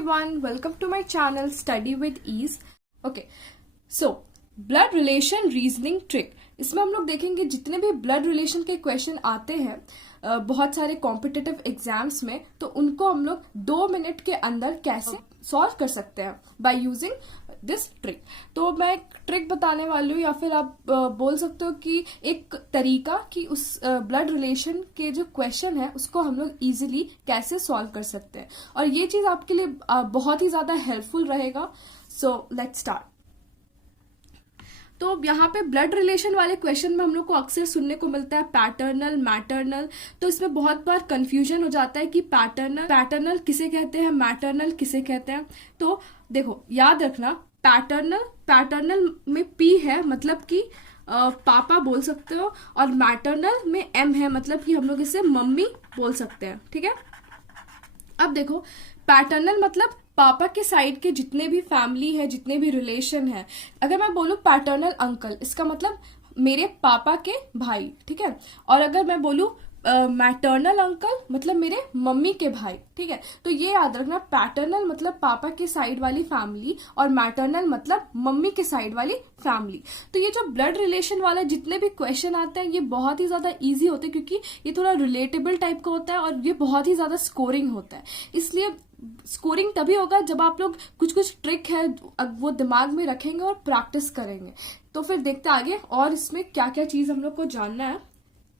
everyone, welcome to my channel Study with Ease. Okay, so blood relation reasoning trick, इसमें हम लोग देखेंगे जितने भी ब्लड रिलेशन के क्वेश्चन आते हैं बहुत सारे कॉम्पिटिटिव एग्जाम्स में, तो उनको हम लोग 2 मिनट के अंदर कैसे सॉल्व कर सकते हैं बाय यूजिंग दिस ट्रिक। तो मैं एक ट्रिक बताने वाली हूँ, या फिर आप बोल सकते हो कि एक तरीका कि उस ब्लड रिलेशन के जो क्वेश्चन है उसको हम लोग इजीली कैसे सॉल्व कर सकते हैं, और ये चीज आपके लिए बहुत ही ज्यादा हेल्पफुल रहेगा। So let's start. तो यहाँ पे ब्लड रिलेशन वाले क्वेश्चन में हम लोग को अक्सर सुनने को मिलता है पैटर्नल, मैटर्नल। तो इसमें बहुत बार कंफ्यूजन हो जाता है कि पैटर्नल किसे कहते हैं, मैटर्नल किसे कहते हैं। तो देखो याद रखना, पैटर्नल में पी है मतलब कि पापा बोल सकते हो, और मैटर्नल में एम है मतलब कि हम लोग इसे मम्मी बोल सकते हैं। ठीक है, अब देखो पैटर्नल मतलब पापा के साइड के जितने भी फैमिली है, जितने भी रिलेशन है। अगर मैं बोलूं पैटर्नल अंकल, इसका मतलब मेरे पापा के भाई। ठीक है, और अगर मैं बोलूं मैटर्नल अंकल मतलब मेरे मम्मी के भाई। ठीक है, तो ये याद रखना, पैटर्नल मतलब पापा के साइड वाली फैमिली और मैटर्नल मतलब मम्मी के साइड वाली फैमिली। तो ये जो ब्लड रिलेशन वाले जितने भी क्वेश्चन आते हैं ये बहुत ही ज्यादा इजी होते हैं, क्योंकि ये थोड़ा रिलेटेबल टाइप का होता है और ये बहुत ही ज्यादा स्कोरिंग होता है। इसलिए स्कोरिंग तभी होगा जब आप लोग कुछ ट्रिक है वो दिमाग में रखेंगे और प्रैक्टिस करेंगे। तो फिर देखते आगे और इसमें क्या क्या चीज हम लोग को जानना है।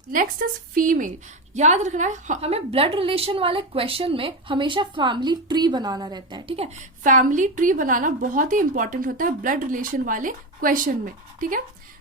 Next is female. याद रखना है, हमें ब्लड रिलेशन वाले क्वेश्चन में हमेशा फैमिली ट्री बनाना रहता है। ठीक है, फैमिली ट्री बनाना बहुत ही इंपॉर्टेंट होता है ब्लड रिलेशन वाले क्वेश्चन में। ठीक है,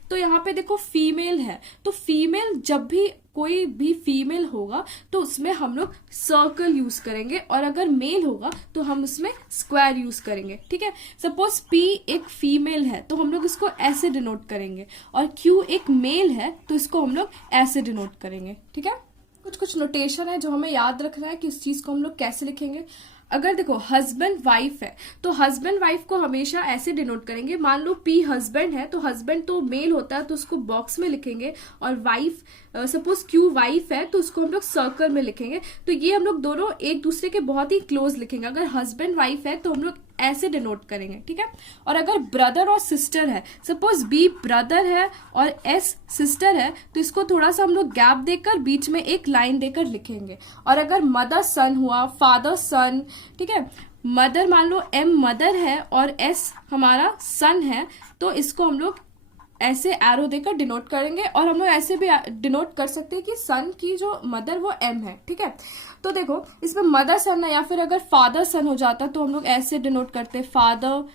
तो यहाँ पे देखो फीमेल है, तो फीमेल जब भी कोई भी फीमेल होगा तो उसमें हम लोग सर्कल यूज करेंगे, और अगर मेल होगा तो हम उसमें स्क्वायर यूज करेंगे। ठीक है, सपोज पी एक फीमेल है तो हम लोग इसको ऐसे डिनोट करेंगे, और क्यू एक मेल है तो इसको हम लोग ऐसे डिनोट करेंगे। ठीक है, कुछ नोटेशन है जो हमें याद रखना है कि इस चीज को हम लोग कैसे लिखेंगे। अगर देखो हस्बैंड वाइफ है तो हस्बैंड वाइफ को हमेशा ऐसे डिनोट करेंगे। मान लो पी हस्बैंड है तो हस्बैंड तो मेल होता है तो उसको बॉक्स में लिखेंगे, और वाइफ सपोज क्यू वाइफ है तो उसको हम लोग सर्कल में लिखेंगे। तो ये हम लोग दोनों एक दूसरे के बहुत ही क्लोज लिखेंगे। अगर हस्बैंड वाइफ है तो हम लोग ऐसे डिनोट करेंगे। ठीक है, और अगर ब्रदर और सिस्टर है, सपोज बी ब्रदर है और एस सिस्टर है, तो इसको थोड़ा सा हम लोग गैप देकर बीच में एक लाइन देकर लिखेंगे। और अगर मदर सन हुआ, फादर सन, ठीक है, मदर मान लो एम मदर है और एस हमारा सन है, तो इसको हम लोग ऐसे एरो देकर डिनोट करेंगे। और हम लोग ऐसे भी डिनोट कर सकते हैं कि सन की जो मदर वो एम है। ठीक है, तो देखो इसमें मदर सन है, या फिर अगर फादर सन हो जाता तो हम लोग ऐसे डिनोट करते फादर,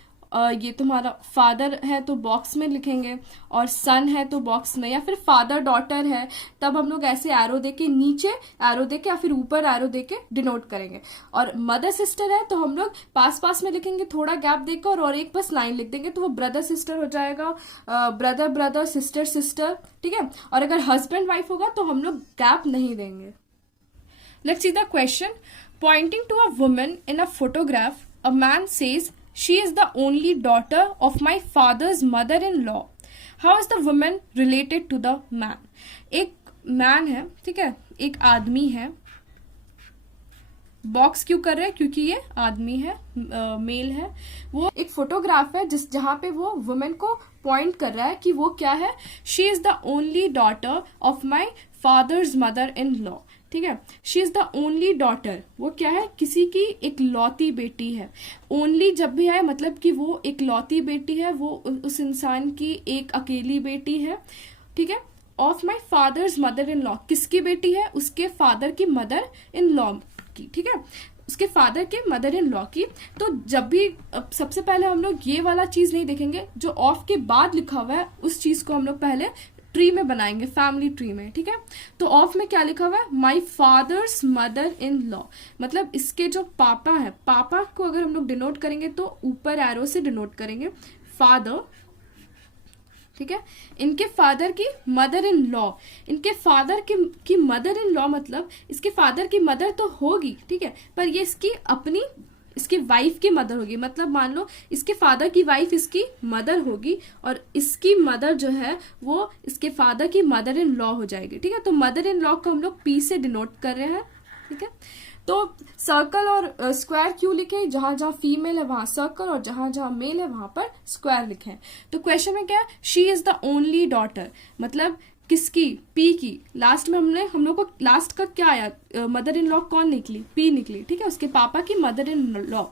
ये तुम्हारा फादर है तो बॉक्स में लिखेंगे, और सन है तो बॉक्स में, या फिर फादर डॉटर है तब हम लोग ऐसे एरो देके नीचे एरो देके या फिर ऊपर एरो देके डिनोट करेंगे। और मदर सिस्टर है तो हम लोग पास पास में लिखेंगे थोड़ा गैप देकर, और एक बस लाइन लिख देंगे तो वो ब्रदर सिस्टर हो जाएगा, ब्रदर ब्रदर सिस्टर सिस्टर। ठीक है, और अगर हस्बैंड वाइफ होगा तो हम लोग गैप नहीं देंगे। Let's see the question. Pointing to a woman in a photograph, a man says she is the only daughter of my father's mother-in-law. How is the woman related to the man? एक man है, ठीक है, एक आदमी है। Box क्यों कर रहे हैं? क्योंकि ये आदमी है, मेल है। वो एक फोटोग्राफ है जहां पे वो वुमेन को पॉइंट कर रहा है कि वो क्या है, she is the only daughter of my father's mother in law. ठीक है, she is the only daughter, वो क्या है, किसी की एक लौती बेटी है। ओनली जब भी आए मतलब कि वो एक लौती बेटी है, वो उस इंसान की एक अकेली बेटी है। ठीक है, of my father's mother in law, किसकी बेटी है, उसके फादर की मदर इन लॉ की। ठीक है, उसके फादर के मदर इन लॉ की। तो जब भी सबसे पहले हम लोग ये वाला चीज नहीं देखेंगे, जो ऑफ के बाद लिखा हुआ है उस चीज को हम लोग पहले ट्री में बनाएंगे, फैमिली ट्री में। ठीक है, तो ऑफ में क्या लिखा हुआ है, my father's mother in law, मतलब इसके जो पापा है, पापा को अगर हम लोग डिनोट करेंगे तो ऊपर एरो से डिनोट करेंगे फादर। ठीक है, इनके फादर की मदर इन लॉ, इनके फादर की मदर इन लॉ मतलब इसके फादर की मदर तो होगी, ठीक है, पर ये इसकी अपनी इसकी वाइफ की मदर होगी। मतलब मान लो इसके फादर की वाइफ इसकी मदर होगी, और इसकी मदर जो है वो इसके फादर की मदर इन लॉ हो जाएगी। ठीक है, तो मदर इन लॉ को हम लोग पी से डिनोट कर रहे हैं। ठीक है, तो सर्कल और स्क्वायर क्यों लिखे, जहां जहां फीमेल है वहां सर्कल और जहां जहां मेल है वहां पर स्क्वायर लिखे हैं। तो क्वेश्चन में क्या है, she is the only daughter, मतलब किसकी, पी की। लास्ट में हम लोग को लास्ट का क्या आया, मदर इन लॉ कौन निकली, पी निकली, ठीक है, उसके पापा की मदर इन लॉ।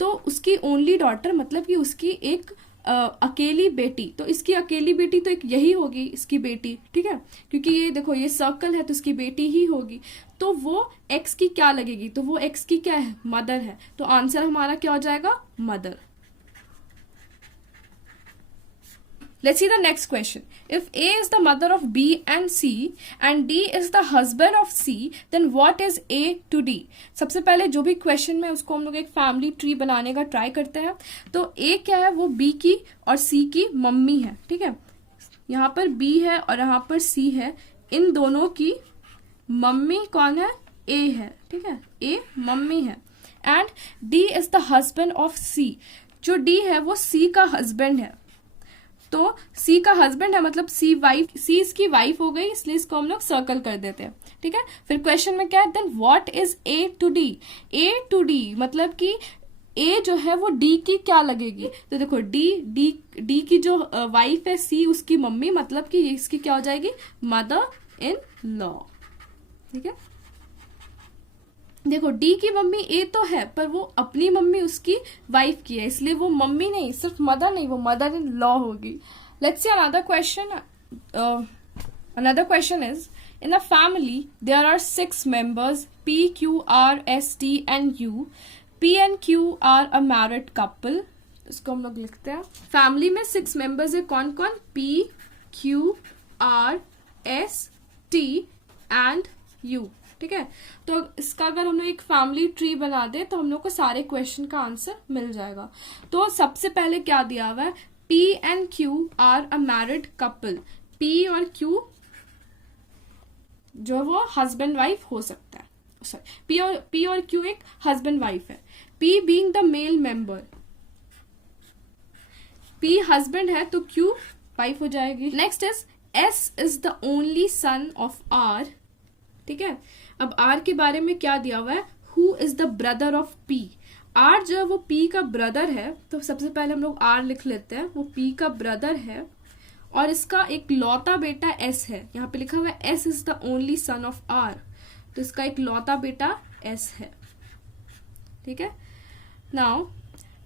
तो उसकी ओनली डॉटर मतलब कि उसकी एक अकेली बेटी, तो इसकी अकेली बेटी तो एक यही होगी इसकी बेटी, ठीक है, क्योंकि ये देखो ये सर्कल है तो इसकी बेटी ही होगी। तो वो एक्स की क्या लगेगी, तो वो एक्स की क्या है, मदर है। तो आंसर हमारा क्या हो जाएगा, mother. Let's see the next question. If A is the mother of B and C and D is the husband of C, then what is A to D? सबसे पहले जो भी क्वेश्चन में उसको हम लोग एक फैमिली ट्री बनाने का ट्राई करते हैं। तो A क्या है, वो B की और C की मम्मी है, ठीक है, यहाँ पर B है और यहाँ पर C है, इन दोनों की मम्मी कौन है, A है, ठीक है, A मम्मी है। And D is the husband of C, जो D है वो C का हस्बैंड है। तो सी का हस्बैंड है मतलब सी इसकी वाइफ हो गई, इसलिए इसको हम लोग सर्कल कर देते हैं, ठीक है। फिर क्वेश्चन में क्या है, then what is A to D, A to D मतलब कि ए जो है वो डी की क्या लगेगी। तो देखो डी की जो वाइफ है सी उसकी मम्मी, मतलब कि इसकी क्या हो जाएगी, मदर इन लॉ, ठीक है। देखो डी की मम्मी ए तो है पर वो अपनी मम्मी उसकी वाइफ की है, इसलिए वो मम्मी नहीं, सिर्फ मदर नहीं, वो मदर इन लॉ होगी। Let's see another question. Another question is, in a family there are 6 members P, Q, R, S, T and U. P and Q are a married couple. इसको हम लोग लिखते हैं, family में 6 members है, कौन कौन, P, Q, R, S, T and U, ठीक है। तो इसका अगर हम लोग एक फैमिली ट्री बना दे तो हम लोग को सारे क्वेश्चन का आंसर मिल जाएगा। तो सबसे पहले क्या दिया हुआ है, P and Q are a married couple. P और Q जो वो हस्बैंड वाइफ हो सकता है, सॉरी P और Q एक हस्बैंड वाइफ है। P being the male member, P husband है तो Q वाइफ हो जाएगी। Next is S is the only son of R, ठीक है। अब R के बारे में क्या दिया हुआ है, who is the brother of P। R जो है वो P का ब्रदर है, तो सबसे पहले हम लोग R लिख लेते हैं, वो P का ब्रदर है और इसका एक लौता बेटा S है। यहाँ पे लिखा हुआ है S is the only son of R, तो इसका एक लौता बेटा S है, ठीक है। Now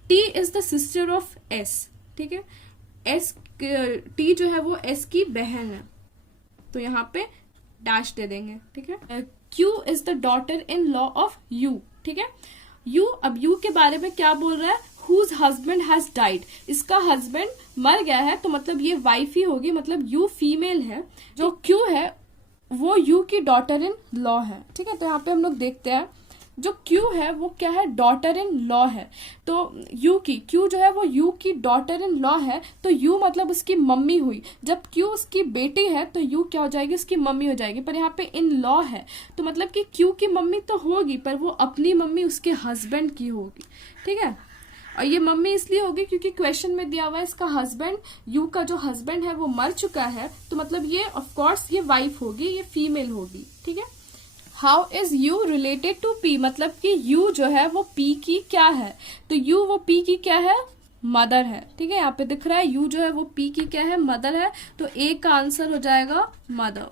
T is the sister of S, ठीक है, T जो है वो S की बहन है, तो यहाँ पे डैश दे देंगे, ठीक है। Q is the daughter in law of U, ठीक है। U, अब U के बारे में क्या बोल रहा है, whose husband has died, इसका हस्बैंड मर गया है, तो मतलब ये वाइफ ही होगी, मतलब U फीमेल है। जो Q है वो U की डॉटर इन लॉ है, ठीक है। तो यहाँ पे हम लोग देखते हैं जो Q है वो क्या है, डॉटर इन लॉ है। तो Q जो है वो U की डॉटर इन लॉ है, तो U मतलब उसकी मम्मी हुई। जब Q उसकी बेटी है तो U क्या हो जाएगी, उसकी मम्मी हो जाएगी। पर यहाँ पे इन लॉ है तो मतलब कि Q की मम्मी तो होगी पर वो अपनी मम्मी उसके हस्बैंड की होगी, ठीक है। और ये मम्मी इसलिए होगी क्योंकि क्वेश्चन में दिया हुआ है इसका हस्बैंड, U का जो हस्बैंड है वो मर चुका है, तो मतलब ये ऑफकोर्स ये वाइफ होगी, ये फीमेल होगी, ठीक है। How is U related to P, मतलब कि U जो है वो P की क्या है, तो U वो P की क्या है, मदर है, ठीक है। यहाँ पे दिख रहा है U जो है वो P की क्या है, मदर है, तो A का आंसर हो जाएगा mother.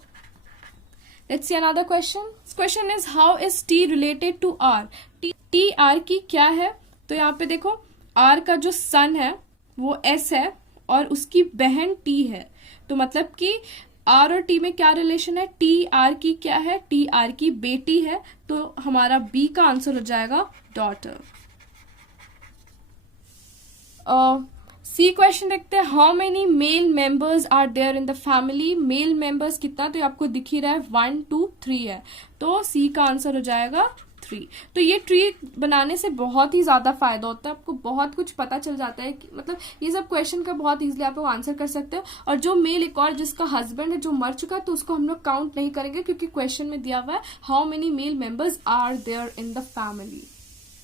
Let's see another question. Question is how is T related to R, T R की क्या है, तो यहाँ पे देखो R का जो सन है वो S है और उसकी बहन T है, तो मतलब कि R और T में क्या रिलेशन है, T R की क्या है, T R की बेटी है, तो हमारा B का आंसर हो जाएगा डॉटर। सी क्वेश्चन देखते हैं, how many male members are there in the family. Male members कितना, तो आपको दिख ही रहा है 1 2 3 है, तो सी का आंसर हो जाएगा 3। तो ये ट्री बनाने से बहुत ही ज्यादा फायदा होता है, आपको बहुत कुछ पता चल जाता है कि मतलब ये सब क्वेश्चन का बहुत इजीली आप लोग आंसर कर सकते हो। और जो मेल एक और जिसका हस्बैंड है जो मर चुका है तो उसको हम लोग काउंट नहीं करेंगे क्योंकि क्वेश्चन में दिया हुआ है how many male members are there in the family.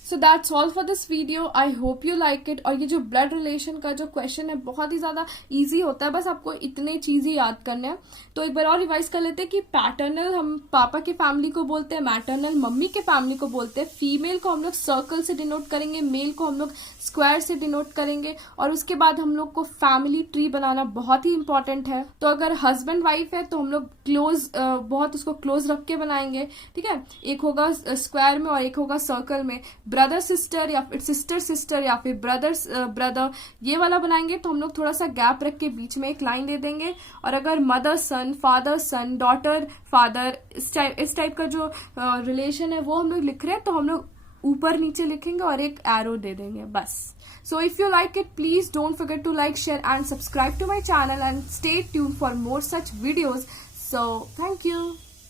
So that's all for this video, I hope you like it. और ये जो ब्लड रिलेशन का जो क्वेश्चन है बहुत ही ज्यादा इजी होता है, बस आपको इतने चीज ही याद करने हैं। तो एक बार और रिवाइज कर लेते हैं कि पैटर्नल हम पापा की फैमिली को बोलते हैं, मैटरनल मम्मी के फैमिली को बोलते हैं, फीमेल को हम लोग सर्कल से डिनोट करेंगे, मेल को हम लोग स्क्वायर से डिनोट करेंगे। और उसके बाद हम लोग को फैमिली ट्री बनाना बहुत ही इंपॉर्टेंट है। तो अगर हस्बैंड वाइफ है तो हम लोग क्लोज बहुत उसको क्लोज रख के बनाएंगे, ठीक है। एक होगा स्क्वायर में और एक होगा सर्कल में। ब्रदर सिस्टर या फिर सिस्टर सिस्टर या फिर ब्रदर ये वाला बनाएंगे तो हम लोग थोड़ा सा गैप रख के बीच में एक लाइन दे देंगे। और अगर मदर सन डॉटर फादर इस टाइप का जो रिलेशन है वो हम लोग लिख रहे हैं तो हम लोग ऊपर नीचे लिखेंगे और एक एरो दे देंगे बस। So if you like it, please don't forget to like, share and subscribe to my channel and stay tuned for more such videos. So thank you.